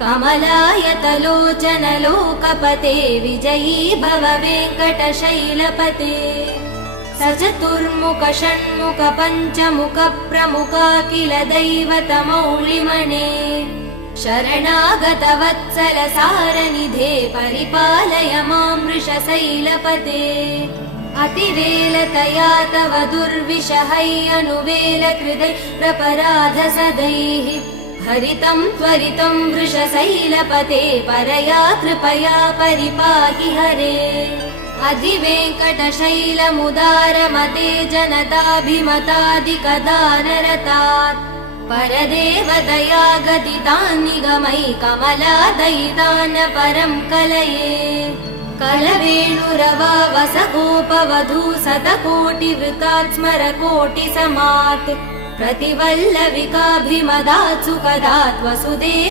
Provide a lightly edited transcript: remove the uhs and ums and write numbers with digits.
कमलायतलोचन लोकपते विजयी भव वेङ्कटशैलपते सचतुर्मुख षण्मुख पञ्चमुख प्रमुखाखिल दैवतमौलिमणे शरणागत वत्सल सारनिधे परिपालय मां वृषशैलपते अतिवेलतया तव दुर्विषहै अनुवेल कृदै प्रपराध सदैः हरितं त्वरितं वृषशैलपते परया कृपया परिपाहि हरे अधिवेङ्कटशैलमुदारमते जनताभिमतादिकदानरतात् परदेवदया गदितान् निगमै कमलादयितान् परं कलये कलवेणुरवा वसगोपवधू शतकोटिवृतात् स्मरकोटिसमात् प्रतिवल्लविकाभिमदात् सुखदात् वसुदेव